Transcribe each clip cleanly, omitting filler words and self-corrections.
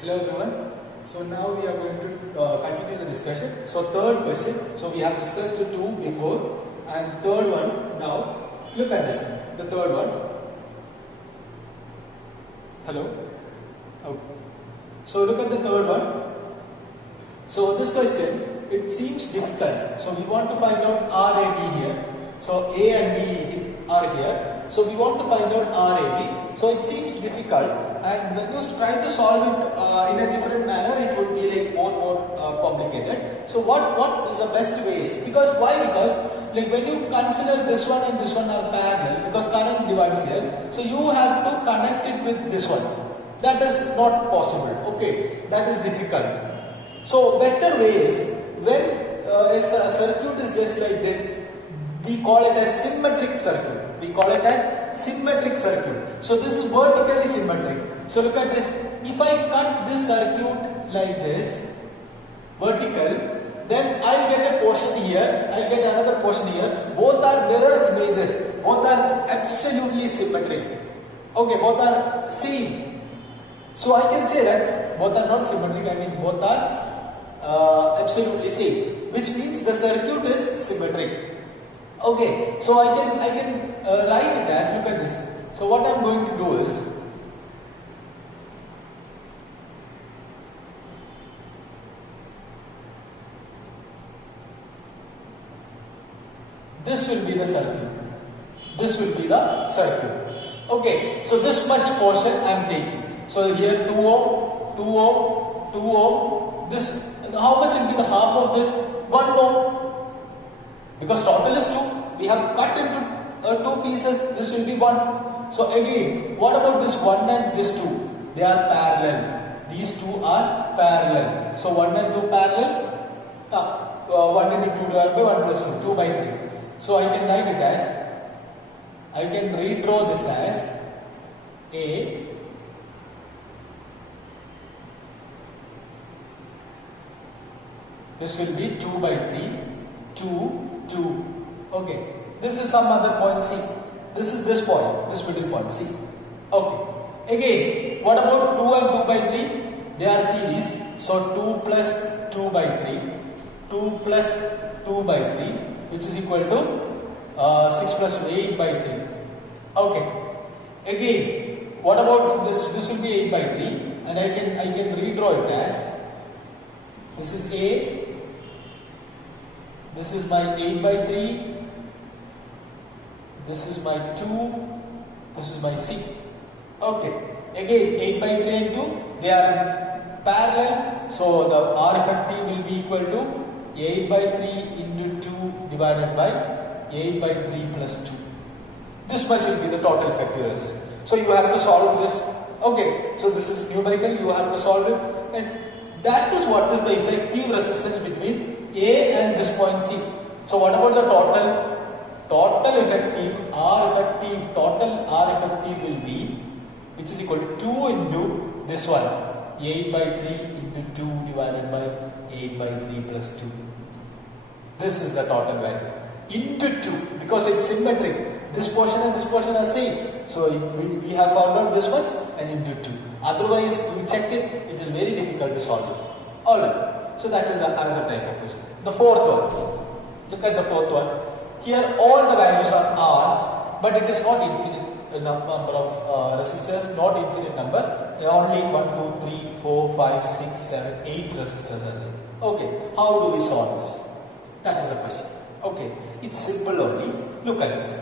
Hello everyone. So now we are going to continue the discussion. So third question. So we have discussed the two before and third one now. Look at this. The third one. Hello. Okay. So look at the third one. So this question, it seems difficult. So we want to find out R and B here. So A and B are here. So we want to find out R and B. So it seems difficult, and when you try to solve it in a different manner, it would be like more complicated. So what is the best way is, because why? Because like when you consider this one and this one are parallel, because current divides here, so you have to connect it with this one. That is not possible. Okay, that is difficult. So better way is, when a circuit is just like this, we call it as symmetric circuit. We call it as symmetric circuit. So this is vertically symmetric. So look at this. If I cut this circuit like this, vertical, then I'll get a portion here, I'll get another portion here. Both are mirror images. Both are absolutely symmetric. Okay, both are same. So I can say that both are not symmetric. I mean both are absolutely same, which means the circuit is symmetric. Okay, so I can write it as, look at this. So what I'm going to do is, this will be the circuit. This will be the circuit. Okay, so this much portion I am taking. So here 2 ohm, 2 ohm, 2 ohm. This, how much will be the half of this? 1 ohm. Because total is 2. We have cut into 2 pieces. This will be 1. So again, what about this 1 and this 2? They are parallel. These two are parallel. So 1 and 2 parallel. 1 into 2 divided by 1 plus 2. 2 by 3. So I can write it as, I can redraw this as A this will be 2 by 3, 2, 2. Okay, this is some other point C. This is this point, this middle point C. Okay, again, what about 2 and 2 by 3? They are series. So 2 plus 2 by 3, 2 plus 2 by 3, which is equal to 6 plus 8 by 3. Okay, again, what about this? This will be 8 by 3, and I can redraw it as, this is A, this is my 8 by 3, this is my 2, this is my C. Okay, again 8 by 3 and 2, they are parallel, so the R effective will be equal to 8 by 3 into 2 divided by 8 by 3 plus 2. This much will be the total effective resistance. So you have to solve this. Okay, so this is numerical, you have to solve it, and that is what is the effective resistance between A and this point C. So what about the total? Total effective R effective, total R effective will be, which is equal to 2 into this one, 8 by 3 into 2 divided by 8 by 3 plus 2. This is the total value into 2, because it's symmetric. This portion and this portion are same. So we have found out this much and into 2. Otherwise, we checked it, it is very difficult to solve it. Alright, so that is another type of question. The fourth one, look at the fourth one. Here all the values are R, but it is not infinite number of resistors, not infinite number. Only 1, 2, 3, 4, 5, 6, 7, 8 resistors are there. Okay, how do we solve this? That is the question. Okay, it's simple only. Look at this.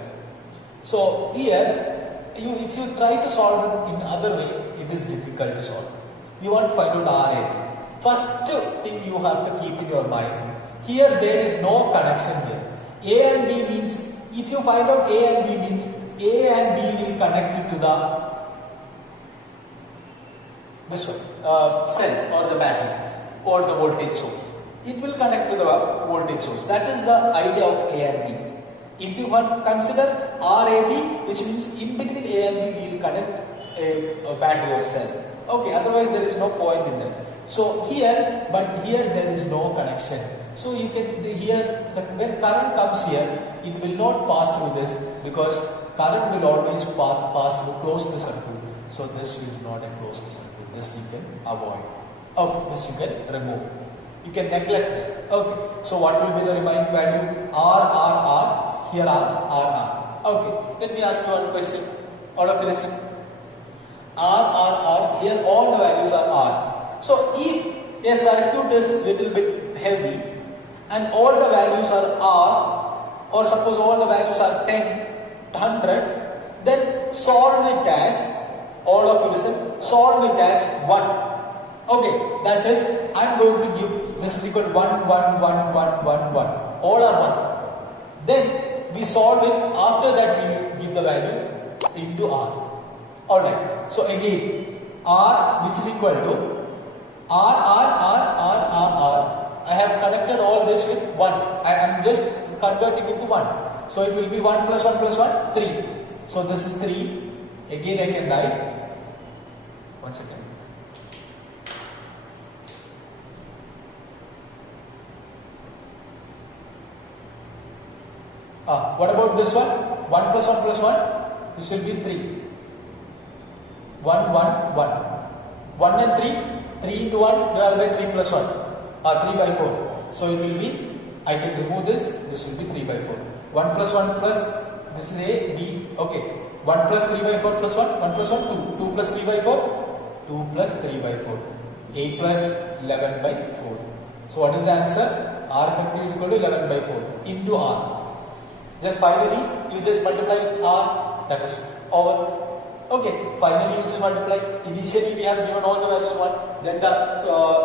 So here, if you try to solve it in other way, it is difficult to solve. You want to find out RA. First thing you have to keep in your mind, here there is no connection here. A and B means, if you find out A and B means, A and B will connect to the, this one, cell or the battery or the voltage source. It will connect to the voltage source. That is the idea of A and B. If you want to consider RAB, which means in between A and B we will connect a battery or cell. Okay, otherwise there is no point in that. So here, but here there is no connection. So you can, here, when current comes here, it will not pass through this, because current will always pass through, close the circuit. So this is not a closed circuit. this you can avoid. Oh, this you can remove. You can neglect it. Okay. So what will be the remaining value? R. Here R. Okay. Let me ask you one question. All of you listen. R. Here all the values are R. So if a circuit is little bit heavy and all the values are R, or suppose all the values are 10, 100, then solve it as, all of you listen, solve it as 1. Okay, that is, I am going to give, this is equal to 1, 1, 1, 1, 1, 1. All are 1. Then we solve it, after that we give the value into R. Alright, so again, R which is equal to R. I have connected all this with 1. I am just converting it to 1. So it will be 1 plus 1 plus 1, 3. So this is 3. Again I can write. 1 second. What about this one? 1 plus 1 plus 1? This will be 3. 1, 1, 1. 1 and 3. 3 into 1 divided by 3 plus 1. 3 by 4. So it will be, I can remove this. This will be 3 by 4. 1 plus 1 plus, this is A, B. Okay. 1 plus 3 by 4 plus 1. 1 plus 1, 2. 2 plus 3 by 4. 2 plus 3 by 4. 8 plus 11 by 4. So what is the answer? R effective is equal to 11 by 4 into R. Just finally, you just multiply with R, that is over. Okay, finally you just multiply. Initially we have given all the values 1, then the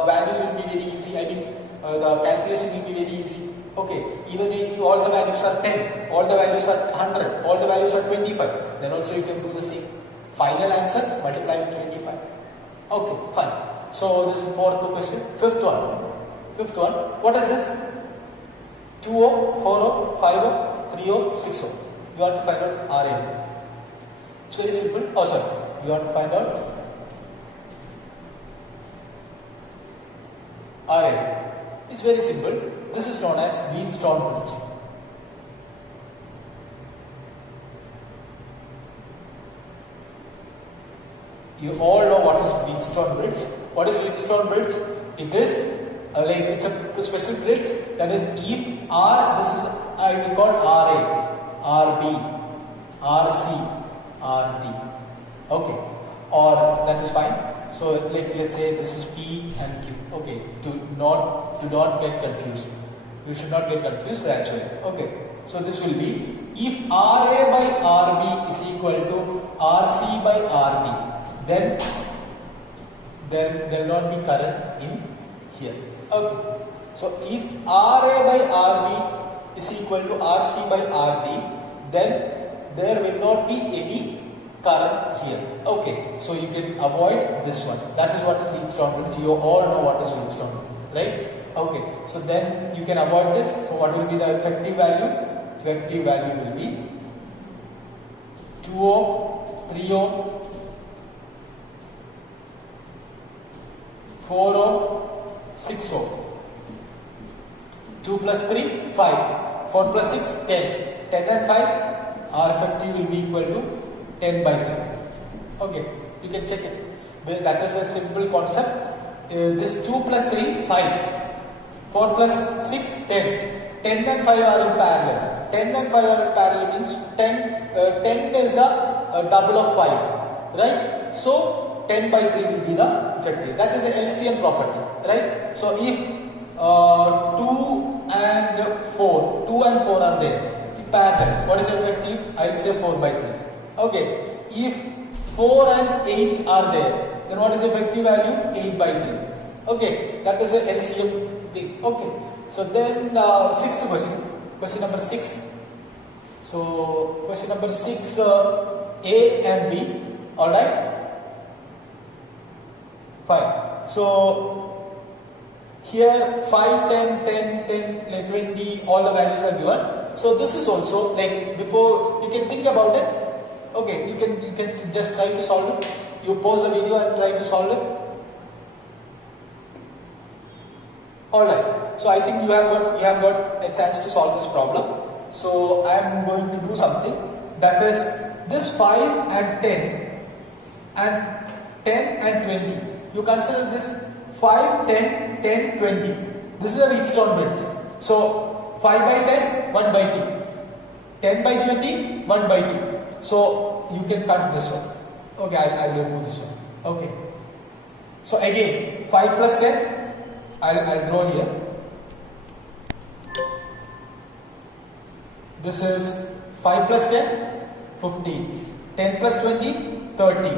values will be very easy. I mean, the calculation will be very easy. Okay, even if all the values are 10, all the values are 100, all the values are 25, then also you can do the same. Final answer, multiply with 25. Okay, fine. So this is fourth question. Fifth one, what is this? 2O, 4O, 5O, 3O, 6O. You have to find out RN. It's very simple. Oh, sorry. You have to find out RN. It's very simple. This is known as Wheatstone bridge. You all know what is Wheatstone bridge. What is Wheatstone bridge? It is like it's a special bridge that is if R, this is I will call RA, RB, RC, RD. Okay, or that is fine. So like let's say this is P and Q. Okay, do not get confused. You should not get confused gradually. Okay, so this will be if RA by RB is equal to RC by RD, then there will not be current in here. Okay, so if RA by RB is equal to RC by RD, then there will not be any current here. Okay, so you can avoid this one. That is what is Wheatstone bridge. You all know what is Wheatstone bridge, right? Okay, so then you can avoid this. So what will be the effective value? Effective value will be 2O, 3O, 4O, 6O. 2 plus 3, 5. 4 plus 6, 10. 10 and 5, R effective will be equal to 10 by 3. Okay, you can check it. But that is a simple concept. This 2 plus 3, 5. 4 plus 6, 10. 10 and 5 are in parallel. 10 and 5 are in parallel means 10 is the double of 5. Right? So 10 by 3 will be the effective. That is the LCM property. Right? So if 2 and 4 are there. Parallel. What is effective? I will say 4 by 3. Okay. If 4 and 8 are there, then what is effective value? 8 by 3. Okay. That is a LCM thing. Okay. So then sixth question. Question number 6. So question number 6, A and B. Alright. Fine. So here 5, 10, 10, 10, like 20, all the values are given. So this is also like before you can think about it. Okay, you can just try to solve it. You pause the video and try to solve it. Alright. So I think you have got a chance to solve this problem. So I am going to do something, that is this 5 and 10 and 10 and 20. You consider this 5, 10, 10, 20. This is a Wheatstone bridge. So 5 by 10, 1 by 2. 10 by 20, 1 by 2. So you can cut this one. Okay, I'll remove this one. Okay. So again, 5 plus 10, I'll draw here. This is 5 plus 10, 15. 10 plus 20, 30.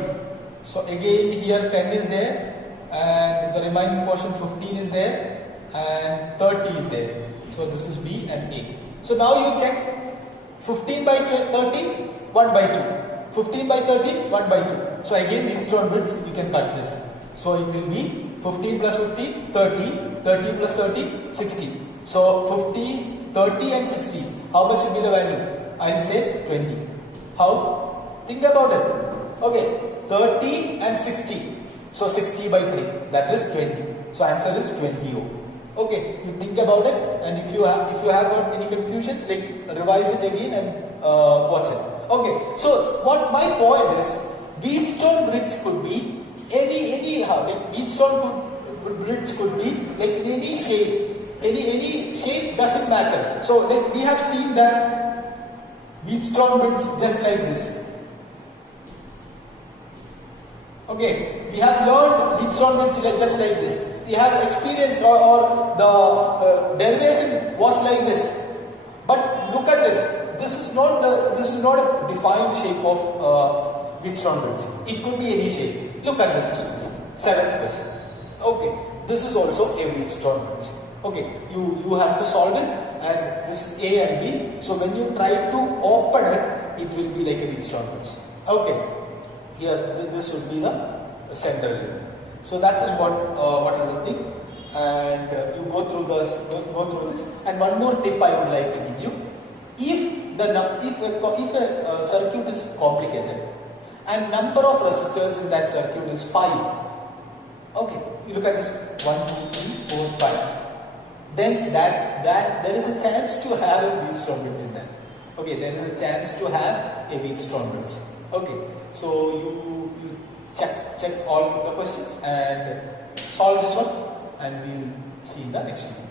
So again here 10 is there and the remaining portion 15 is there and 30 is there. So this is B and A. So now you check 15 by 30, 1 by 2. 15 by 30, 1 by 2. So again Wheatstone bridge, you can cut this. So it will be 15 plus 50, 30, 30 plus 30, 60. So 50, 30 and 60. How much will be the value? I will say 20. How? Think about it. Okay, 30 and 60. So 60 by 3, that is 20. So answer is 20 ohm. Okay, you think about it, and if you have got any confusions, like revise it again and watch it. Okay, so what my point is, Wheatstone bridge could be anyhow. Like Wheatstone bridge could be like in any shape. Any shape doesn't matter. So like we have seen that Wheatstone bridge just like this. Okay, we have learned Wheatstone bridge just like this. We have experienced or the derivation was like this. But look at this. This is not a defined shape of Wheatstone bridge. It could be any shape. Look at this. 7th question. Okay, this is also a Wheatstone bridge. Okay, you have to solve it, and this is A and B. So when you try to open it, it will be like a Wheatstone bridge. Okay, here this will be the central limit. So that is what is the thing, and you go through this. And one more tip I would like to give you: if a circuit is complicated and number of resistors in that circuit is 5, okay, you look at this 1, 2, 3, 4, 5. Then that there is a chance to have a Wheatstone bridge in that. Okay, there is a chance to have a Wheatstone bridge. Okay, so you check all the questions and solve this one, and we'll see in the next video.